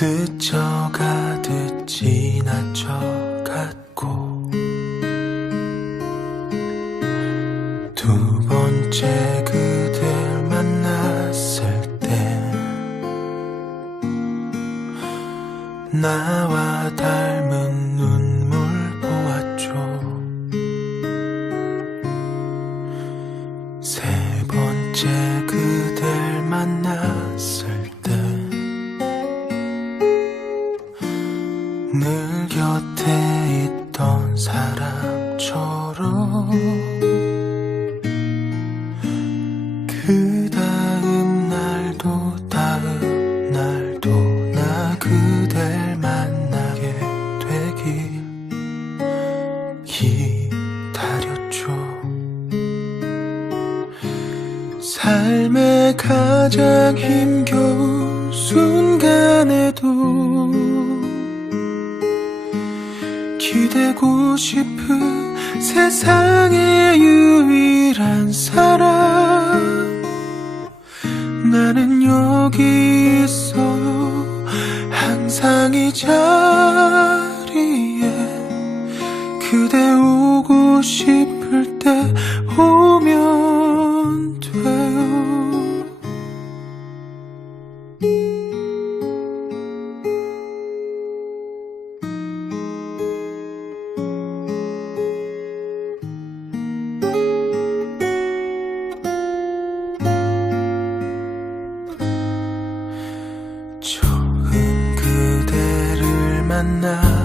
스쳐가듯 지나쳐갔고 두 번째 그댈 만났을 때 나와 삶의 가장 힘겨운 순간에도 기대고 싶은 세상의 유일한 사람 나는 여기 있어요 항상 이 자리에 그대 오고 싶 na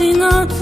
덮어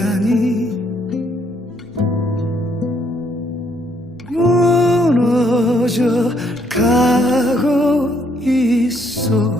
시간이 무너져 가고 있어.